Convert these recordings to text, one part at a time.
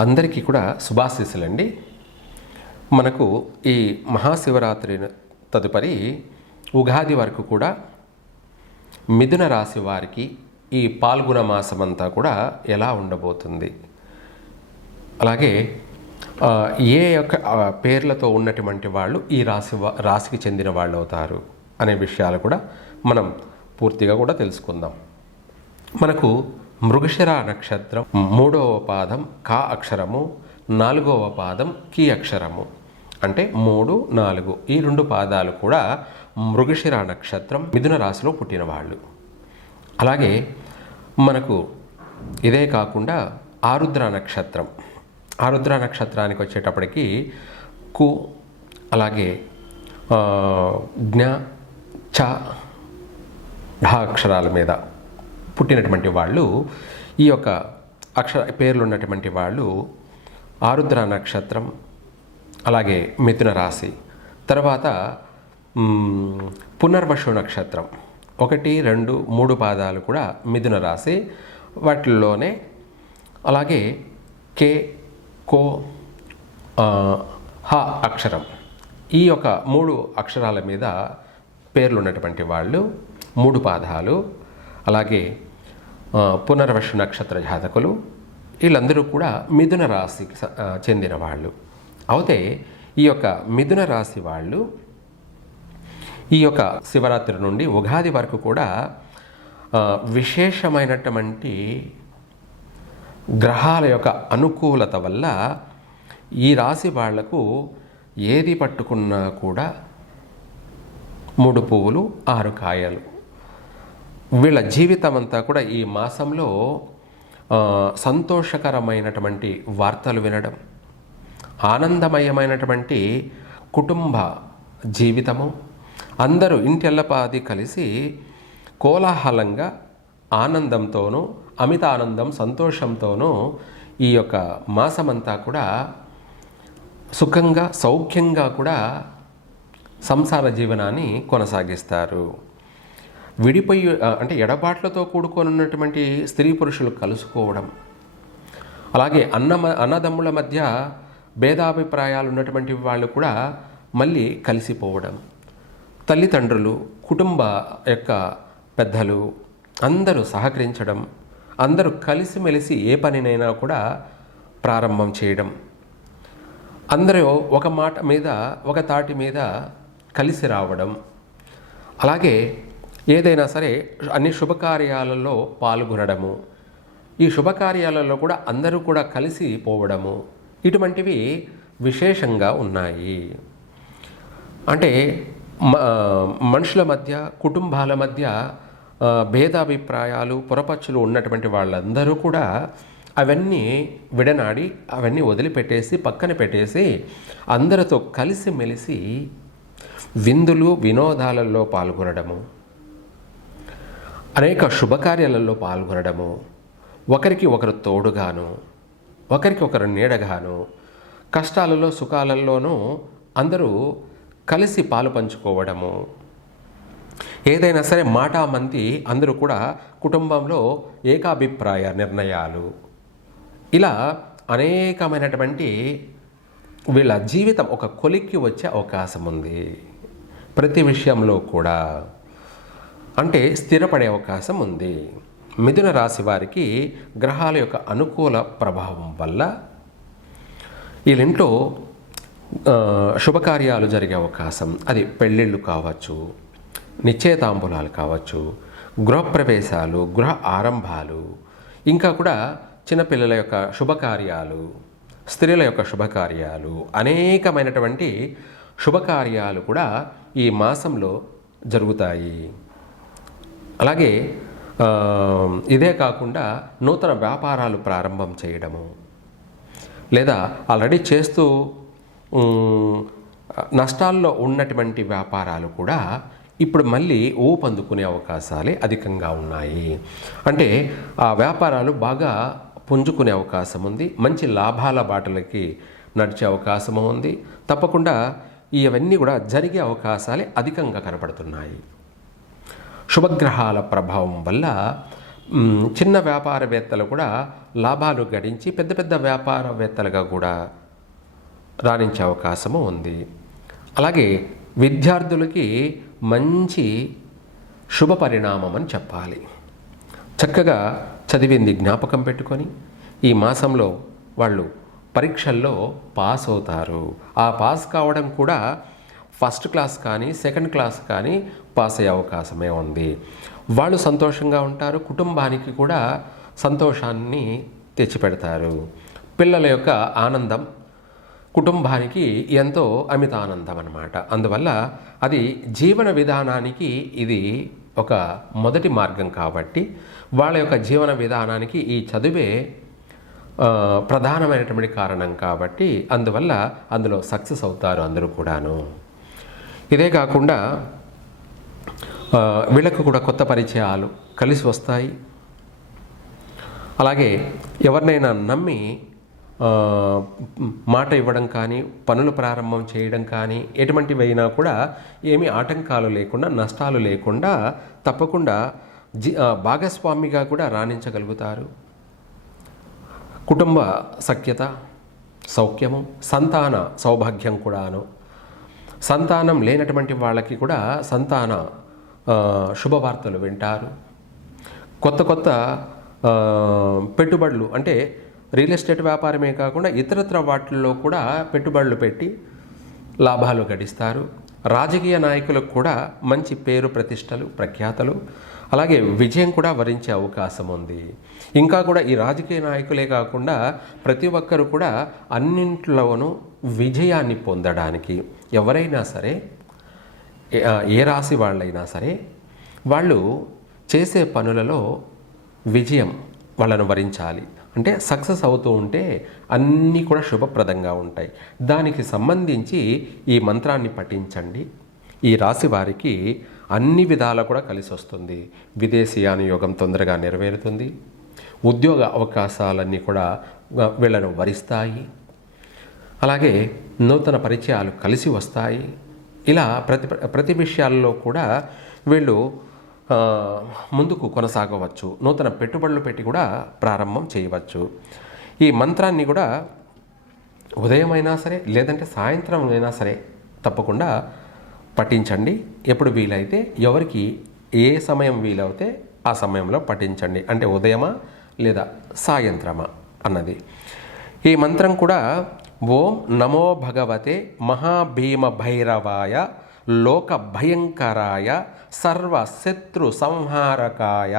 అందరికీ కూడా శుభాశీస్సులండి. మనకు ఈ మహాశివరాత్రి తదుపరి ఉగాది వరకు కూడా మిథున రాశి వారికి ఈ పాల్గొన మాసమంతా కూడా ఎలా ఉండబోతుంది, అలాగే ఏ యొక్క పేర్లతో ఉన్నటువంటి వాళ్ళు ఈ రాశికి చెందిన వాళ్ళు అవుతారు అనే విషయాలు కూడా మనం పూర్తిగా కూడా తెలుసుకుందాం. మనకు మృగశిర నక్షత్రం 3వ పాదం కా అక్షరము, 4వ పాదం కి అక్షరము, అంటే 3, 4 ఈ 2 పాదాలు కూడా మృగశిర నక్షత్రం మిథున రాశిలో పుట్టిన వాళ్ళు. అలాగే మనకు ఇదే కాకుండా ఆరుద్ర నక్షత్రం, ఆరుద్ర నక్షత్రానికి వచ్చేటప్పటికి కు, అలాగే జ్ఞ, చ, ఢ అక్షరాల మీద పుట్టినటువంటి వాళ్ళు, ఈ యొక్క పేర్లు ఉన్నటువంటి వాళ్ళు ఆరుద్ర నక్షత్రం, అలాగే మిథున రాశి. తర్వాత పునర్వసు నక్షత్రం 1, 2, 3 పాదాలు కూడా మిథున రాశి వాటిల్లోనే. అలాగే కే, కో, హ అక్షరం, ఈ యొక్క 3 అక్షరాల మీద పేర్లు ఉన్నటువంటి వాళ్ళు 3 పాదాలు. అలాగే పునర్వసు నక్షత్ర జాతకులు వీళ్ళందరూ కూడా మిథున రాశికి చెందిన వాళ్ళు. అయితే ఈ యొక్క మిథున రాశి వాళ్ళు ఈ యొక్క శివరాత్రి నుండి ఉగాది వరకు కూడా విశేషమైనటువంటి గ్రహాల యొక్క అనుకూలత వల్ల ఈ రాశి వాళ్లకు ఏది పట్టుకున్నా కూడా 3 పువ్వులు 6 కాయలు. వీళ్ళ జీవితం అంతా కూడా ఈ మాసంలో సంతోషకరమైనటువంటి వార్తలు వినడం, ఆనందమయమైనటువంటి కుటుంబ జీవితము, అందరూ ఇంటెల్లపాది కలిసి కోలాహలంగా ఆనందంతోనూ, అమిత ఆనందం సంతోషంతోనూ ఈ యొక్క మాసమంతా కూడా సుఖంగా సౌఖ్యంగా కూడా సంసార జీవనాన్ని కొనసాగిస్తారు. విడిపోయి అంటే ఎడబాట్లతో కూడుకొనున్నటువంటి స్త్రీ పురుషులు కలుసుకోవడం, అలాగే అన్నదమ్ముల మధ్య భేదాభిప్రాయాలు ఉన్నటువంటి వాళ్ళు కూడా మళ్ళీ కలిసిపోవడం, తల్లిదండ్రులు, కుటుంబ యొక్క పెద్దలు అందరూ సహకరించడం, అందరూ కలిసిమెలిసి ఏ పనినైనా కూడా ప్రారంభం చేయడం, అందరూ ఒక మాట మీద ఒక తాటి మీద కలిసి రావడం, అలాగే ఏదైనా సరే అన్ని శుభకార్యాలలో పాల్గొనడము, ఈ శుభకార్యాలలో కూడా అందరూ కూడా కలిసి పోవడము, ఇటువంటివి విశేషంగా ఉన్నాయి. అంటే మనుషుల మధ్య, కుటుంబాల మధ్య భేదాభిప్రాయాలు, పొరపచ్చులు ఉన్నటువంటి వాళ్ళందరూ కూడా అవన్నీ విడనాడి, అవన్నీ వదిలిపెట్టేసి పక్కన పెట్టేసి అందరితో కలిసిమెలిసి విందులు వినోదాలలో పాల్గొనడము, అనేక శుభకార్యాలలో పాల్గొనడము, ఒకరికి ఒకరు తోడుగాను, ఒకరికి ఒకరు నీడగాను, కష్టాలలో సుఖాలలోనూ అందరూ కలిసి పాలు పంచుకోవడము, ఏదైనా సరే మాటామంతి అందరూ కూడా కుటుంబంలో ఏకాభిప్రాయ నిర్ణయాలు, ఇలా అనేకమైనటువంటి వీళ్ళ జీవితం ఒక కొలిక్కి వచ్చే అవకాశం ఉంది. ప్రతి విషయంలో కూడా అంటే స్థిరపడే అవకాశం ఉంది. మిథున రాశి వారికి గ్రహాల యొక్క అనుకూల ప్రభావం వల్ల వీళ్ళింట్లో శుభకార్యాలు జరిగే అవకాశం, అది పెళ్ళిళ్ళు కావచ్చు, నిశ్చయతాంబూలాలు కావచ్చు, గృహప్రవేశాలు, గృహ ఆరంభాలు, ఇంకా కూడా చిన్నపిల్లల యొక్క శుభకార్యాలు, స్త్రీల యొక్క శుభకార్యాలు, అనేకమైనటువంటి శుభకార్యాలు కూడా ఈ మాసంలో జరుగుతాయి. అలాగే ఇదే కాకుండా నూతన వ్యాపారాలు ప్రారంభం చేయడము, లేదా ఆల్రెడీ చేస్తూ నష్టాల్లో ఉన్నటువంటి వ్యాపారాలు కూడా ఇప్పుడు మళ్ళీ ఊపందుకునే అవకాశాలే అధికంగా ఉన్నాయి. అంటే ఆ వ్యాపారాలు బాగా పుంజుకునే అవకాశం ఉంది, మంచి లాభాల బాటలకి నడిచే అవకాశం ఉంది. తప్పకుండా ఇవన్నీ కూడా జరిగే అవకాశాలే అధికంగా కనపడుతున్నాయి. శుభగ్రహాల ప్రభావం వల్ల చిన్న వ్యాపారవేత్తలు కూడా లాభాలు గడించి పెద్ద పెద్ద వ్యాపారవేత్తలుగా కూడా రాణించే అవకాశము ఉంది. అలాగే విద్యార్థులకి మంచి శుభ పరిణామం అని చెప్పాలి. చక్కగా చదివింది జ్ఞాపకం పెట్టుకొని ఈ మాసంలో వాళ్ళు పరీక్షల్లో పాస్ అవుతారు. ఆ పాస్ కావడం కూడా ఫస్ట్ క్లాస్ కానీ సెకండ్ క్లాస్ కానీ పాస్ అయ్యే అవకాశమే ఉంది. వాళ్ళు సంతోషంగా ఉంటారు, కుటుంబానికి కూడా సంతోషాన్ని తెచ్చిపెడతారు. పిల్లల యొక్క ఆనందం కుటుంబానికి ఎంతో అమిత ఆనందం అన్నమాట. అందువల్ల అది జీవన విధానానికి ఇది ఒక మొదటి మార్గం కాబట్టి వాళ్ళ యొక్క జీవన విధానానికి ఈ చదువే ప్రధానమైనటువంటి కారణం కాబట్టి అందువల్ల అందులో సక్సెస్ అవుతారు అందరూ కూడాను. ఇదే కాకుండా వీళ్ళకు కూడా కొత్త పరిచయాలు కలిసి వస్తాయి. అలాగే ఎవరినైనా నమ్మి మాట ఇవ్వడం కానీ పనులు ప్రారంభం చేయడం కానీ ఎటువంటివైనా కూడా ఏమీ ఆటంకాలు లేకుండా నష్టాలు లేకుండా తప్పకుండా భాగస్వామిగా కూడా రాణించగలుగుతారు. కుటుంబ సఖ్యత, సౌఖ్యము, సంతాన సౌభాగ్యం కూడాను. సంతానం లేనటువంటి వాళ్ళకి కూడా సంతాన శుభవార్తలు వింటారు. కొత్త కొత్త పెట్టుబడులు అంటే రియల్ ఎస్టేట్ వ్యాపారమే కాకుండా ఇతరత్ర వాటిల్లో కూడా పెట్టుబడులు పెట్టి లాభాలు గడిస్తారు. రాజకీయ నాయకులకు కూడా మంచి పేరు ప్రతిష్టలు ప్రఖ్యాతలు అలాగే విజయం కూడా వరించే అవకాశం ఉంది. ఇంకా కూడా ఈ రాజకీయ నాయకులే కాకుండా ప్రతి ఒక్కరు కూడా అన్నింట్లోనూ విజయాన్ని పొందడానికి ఎవరైనా సరే ఏ రాశి వాళ్ళైనా సరే వాళ్ళు చేసే పనులలో విజయం వాళ్ళను వరించాలి. అంటే సక్సెస్ అవుతూ ఉంటే అన్నీ కూడా శుభప్రదంగా ఉంటాయి. దానికి సంబంధించి ఈ మంత్రాన్ని పఠించండి. ఈ రాశి వారికి అన్ని విధాలా కూడా కలిసి వస్తుంది. విదేశీయాన యోగం తొందరగా నెరవేరుతుంది. ఉద్యోగ అవకాశాలన్నీ కూడా వీళ్ళను వరిస్తాయి. అలాగే నూతన పరిచయాలు కలిసి వస్తాయి. ఇలా ప్రతి విషయాల్లో కూడా వీళ్ళు ముందుకు కొనసాగవచ్చు. నూతన పెట్టుబడులు పెట్టి కూడా ప్రారంభం చేయవచ్చు. ఈ మంత్రాన్ని కూడా ఉదయం అయినా సరే లేదంటే సాయంత్రం అయినా సరే తప్పకుండా పఠించండి. ఎప్పుడు వీలైతే ఎవరికి ఏ సమయం వీలవుతే ఆ సమయంలో పఠించండి. అంటే ఉదయమా లేదా సాయంత్రమా అన్నది. ఈ మంత్రం కూడా ఓం నమో భగవతే మహాభీమ భైరవాయ లోక భయంకరాయ సర్వశత్రు సంహారకాయ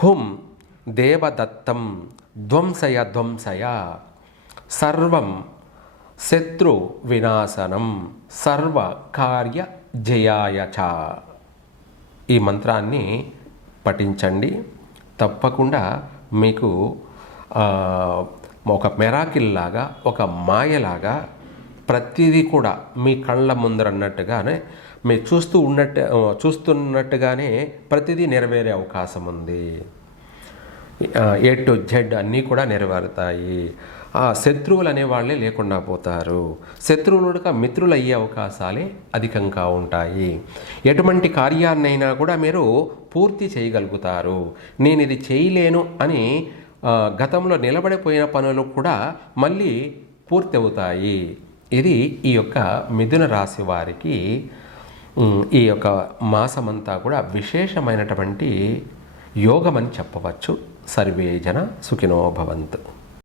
హుం దేవదత్తం ధ్వంసయ ధ్వంసయ సర్వం శత్రు వినాశనం సర్వ కార్య జయాయ చ. ఈ మంత్రాన్ని పఠించండి. తప్పకుండా మీకు ఒక మెరాకిల్ లాగా ఒక మాయలాగా ప్రతిదీ కూడా మీ కళ్ళ ముందరన్నట్టుగానే మీరు చూస్తున్నట్టుగానే ప్రతిదీ నెరవేరే అవకాశం ఉంది. ఏ టు జెడ్ అన్నీ కూడా నెరవేరుతాయి. శత్రువులు అనేవాళ్ళే లేకుండా పోతారు. శత్రువులుగా మిత్రులు అయ్యే అవకాశాలే అధికంగా ఉంటాయి. ఎటువంటి కార్యాన్నైనా కూడా మీరు పూర్తి చేయగలుగుతారు. నేను ఇది చేయలేను అని గతంలో నిలబడిపోయిన పనులు కూడా మళ్ళీ పూర్తి అవుతాయి. ఇది ఈ యొక్క మిథున రాశి వారికి ఈ యొక్క మాసమంతా కూడా విశేషమైనటువంటి యోగమని చెప్పవచ్చు. సర్వే జన సుఖినో భవంతు.